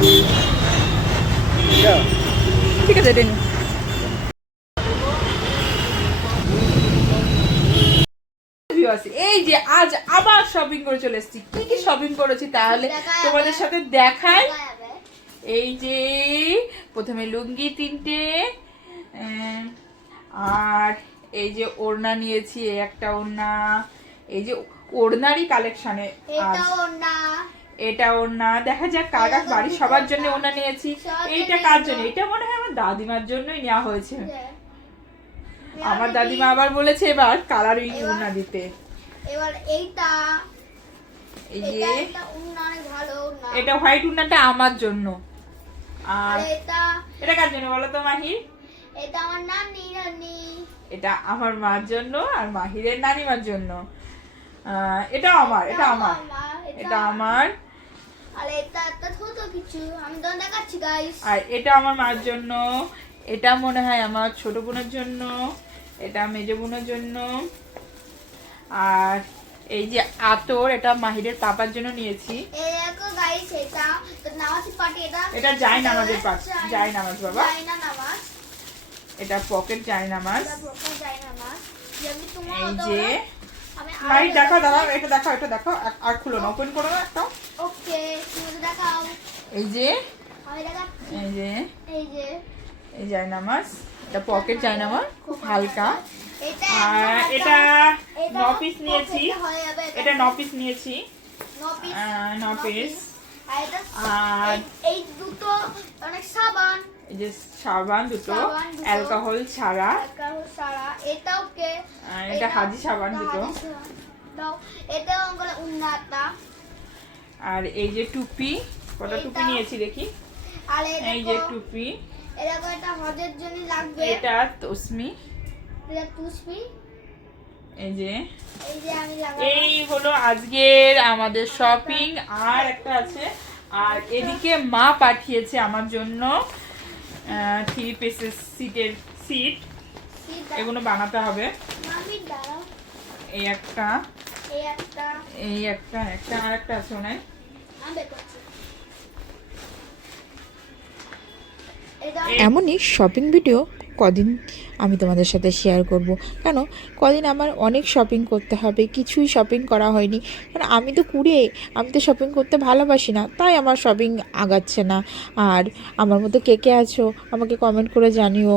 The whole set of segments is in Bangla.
ঠিক আছে এটা এই যে আজ আবার শপিং করে চলে এসেছি। কি কি শপিং করেছি তাহলে তোমাদের সাথে দেখাই। এই যে প্রথমে লুঙ্গি 3টে, আর এই যে ওড়না নিয়েছি, একটা ওড়না। এই যে ওড়নারই কালেকশনে এটা ওড়না দেখা যাক কার কার বাড়ির সবার জন্য ওড়না নিয়েছি। এইটা কার জন্য? এটা মনে হয় আমার দাদিমার জন্যই নেওয়া হয়েছে। আমার দাদিমা আবার বলেছে এবার কালারিং ওড়না দিতে। এবার এইটা এই যে এটা ওড়না অনেক ভালো ওড়না। এটা হোয়াইট ওড়নাটা আমার জন্য। আর এটা কার জন্য বলো তো মাহি? এটা আমার নানি। এটা আমার মার জন্য আর মাহিরের নানিমার জন্য। এটা আমার আর এটা একটা ছোট কিছু আমি তো দেখাচ্ছি গাইস। আর এটা আমার মার জন্য, এটা মনে হয় আমার ছোট বোনের জন্য, এটা মেজো বোনের জন্য। আর এই যে আতর, এটা মাহিরের পাপার জন্য নিয়েছি। এই দেখো গাইস, এটা তো নামাজি পাটি। এটা জায়নামাজের পাটি, জায়নামাজ বাবা, জায়নামাজ। এটা পকেট জায়নামাজ। এই যে ভাই দেখো দাঁড়াও, এটা দেখো আর খুলো না, ওপেন করো না একটা। ওকে তুমি দেখাও। এই যে আমি দেখাচ্ছি। এই জায়নামাজ, এটা পকেট জায়নামাজ, খুব হালকা। আর এটা 9 পিস নিয়েছি। এটা 9 পিস নিয়েছি, 9 পিস। আর এই দুটো অনেক সাবান, এই যে সাবান দুটো অ্যালকোহল ছাড়া। এটা ওকে, এটা হাজি সাবান দুটো। এটা অঙ্গলে উন্নাতা। আর এই যে টুপি, কটা টুপি নিয়েছি দেখি। আর এই যে টুপি, এরকম এটা হজের জন্য লাগবে। এটা তসমি, এটা তুসমি। এই যে আমি এই হলো আজকের আমাদের শপিং। আর একটা আছে, আর এদিকে মা পাঠিয়েছে আমার জন্য 3 পিসের সিট। এগুলো বানাতে হবে। এই একটা আর একটা আছে মনে হয়। এমনই শপিং ভিডিও কদিন আমি তোমাদের সাথে শেয়ার করব। কেন কদিন আমার অনেক শপিং করতে হবে, কিছুই শপিং করা হয়নি। কারণ আমি তো শপিং করতে ভালোবাসি না, তাই আমার শপিং আগাচ্ছে না। আর আমার মতো কে কে আছো আমাকে কমেন্ট করে জানিও।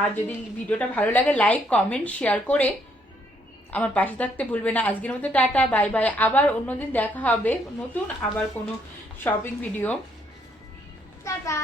আর যদি ভিডিওটা ভালো লাগে লাইক কমেন্ট শেয়ার করে আমার পাশে থাকতে ভুলবে না। আজকের মতো টাটা, বাই বাই। আবার অন্যদিন দেখা হবে নতুন আবার কোনো শপিং ভিডিও। টাটা।